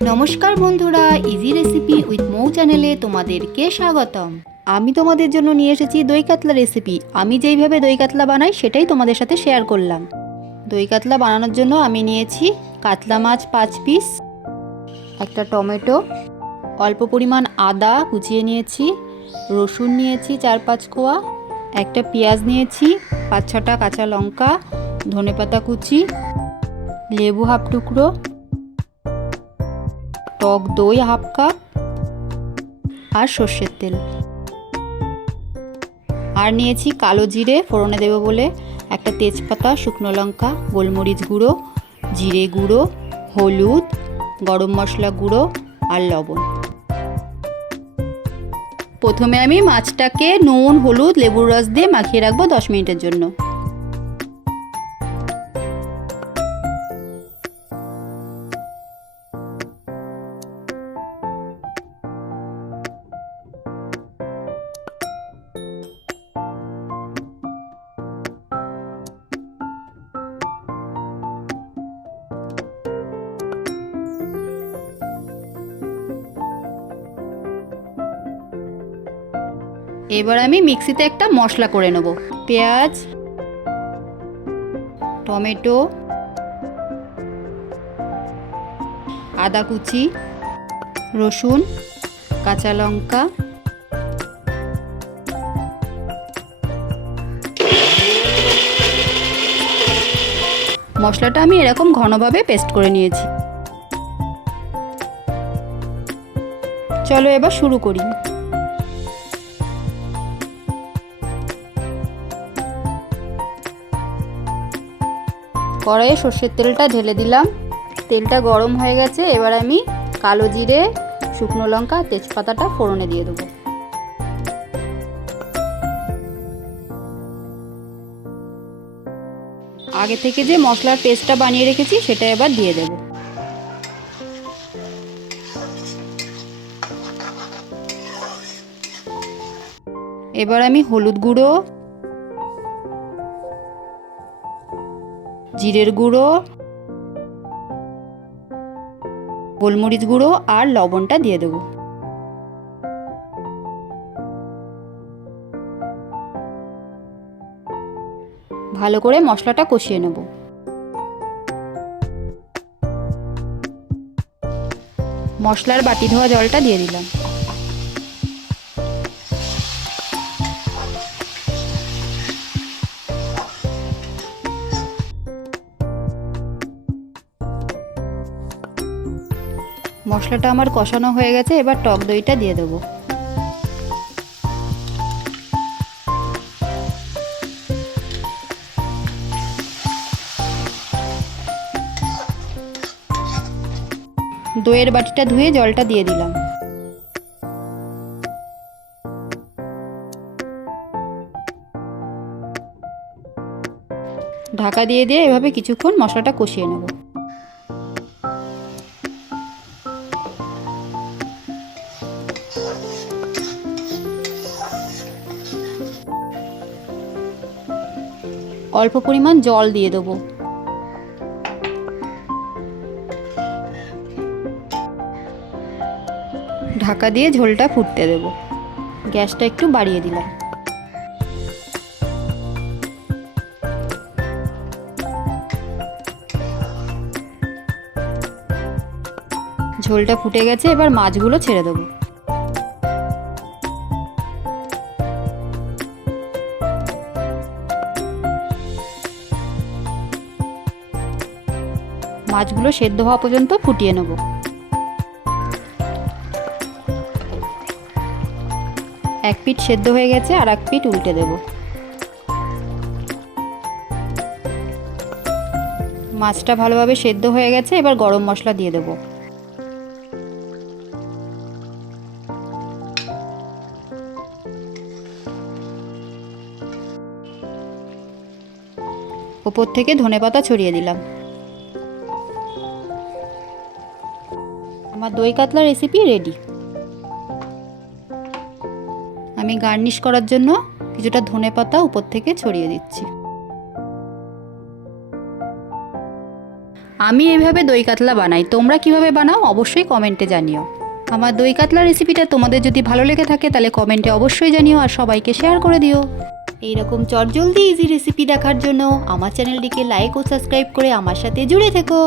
নমস্কার বন্ধুরা, easy recipe with মৌ চ্যানেলে তোমাদেরকে স্বাগতম। আমি তোমাদের জন্য নিয়ে এসেছি দই কাতলা রেসিপি। আমি যেইভাবে দই কাতলা বানাই সেটাই তোমাদের সাথে শেয়ার করলাম। দই কাতলা বানানোর জন্য আমি নিয়েছি কাতলা মাছ 5 পিস, একটা টমেটো, অল্প পরিমাণ আদা কুচিয়ে নিয়েছি, রসুন নিয়েছি 4-5 কোয়া, একটা পেঁয়াজ নিয়েছি, 5-6টা কাঁচা লঙ্কা, ধনেপাতা কুচি, লেবু হাফ টুকরো, টক দই হাফ কাপ আর সর্ষের তেল। আর নিয়েছি কালো জিরে ফোড়নে দেবো বলে, একটা তেজপাতা, শুকনো লঙ্কা, গোলমরিচ গুঁড়ো, জিরে গুঁড়ো, হলুদ, গরম মশলা গুঁড়ো আর লবণ। প্রথমে আমি মাছটাকে নুন, হলুদ, লেবুর রস দিয়ে মাখিয়ে রাখবো 10 মিনিটের জন্য। এবার আমি মিক্সিতে একটা মশলা করে নেব। পেঁয়াজ, টমেটো, আদা কুচি, রসুন, কাঁচা লঙ্কা, মশলাটা আমি এরকম ঘনভাবে পেস্ট করে নিয়েছি। চলো এবার শুরু করি। কড়াইয়ে সর্ষের তেলটা ঢেলে দিলাম। তেলটা গরম হয়ে গেছে। এবার আমি কালো জিরে, শুকনো লঙ্কা, তেজপাতাটা ফোড়নে দিয়ে দেবো। আগে থেকে যে মশলার পেস্টটা বানিয়ে রেখেছি সেটা এবার দিয়ে দেব। এবার আমি হলুদ গুঁড়ো, জিরের গুঁড়ো, গোলমরিচ গুঁড়ো আর লবণটা দিয়ে দেব। ভালো করে মশলাটা কষিয়ে নেব। মশলার বাটি ধোয়া জলটা দিয়ে দিলাম। মশলাটা আমার কষানো হয়ে গেছে। এবার টক দইটা দিয়ে দেবো। দইয়ের বাটিটা ধুয়ে জলটা দিয়ে দিলাম। ঢাকা দিয়ে দিয়ে এভাবে কিছুক্ষণ মশলাটা কষিয়ে নেব। অল্প পরিমাণ জল দিয়ে দেবো। ঢাকা দিয়ে ঝোলটা ফুটতে দেব। গ্যাসটা একটু বাড়িয়ে দিলাম। ঝোলটা ফুটে গেছে। এবার মাছগুলো ছেড়ে দেবো। মাছগুলো সেদ্ধ হওয়া পর্যন্ত ফুটিয়ে নেব। এক পিঠ সেদ্ধ হয়ে গেছে, আর এক পিঠ উল্টে দেব। মাছটা ভালোভাবে সেদ্ধ হয়ে গেছে। এবার গরম মশলা দিয়ে দেব। ওপর থেকে ধনেপাতা ছড়িয়ে দিলাম। আমার দই কাতলা রেসিপি রেডি। আমি গার্নিশ করার জন্য কিছুটা ধনেপাতা উপর থেকে ছড়িয়ে দিচ্ছি। আমি এভাবে দই কাতলা বানাই, তোমরা কিভাবে বানাও অবশ্যই কমেন্টে জানিও। আমার দই কাতলা রেসিপিটা তোমাদের যদি ভালো লেগে থাকে তাহলে কমেন্টে অবশ্যই জানিও আর সবাইকে শেয়ার করে দিও। এইরকম চটজলদি ইজি রেসিপি দেখার জন্য আমার চ্যানেলটিকে লাইক ও সাবস্ক্রাইব করে আমার সাথে জুড়ে থেকো।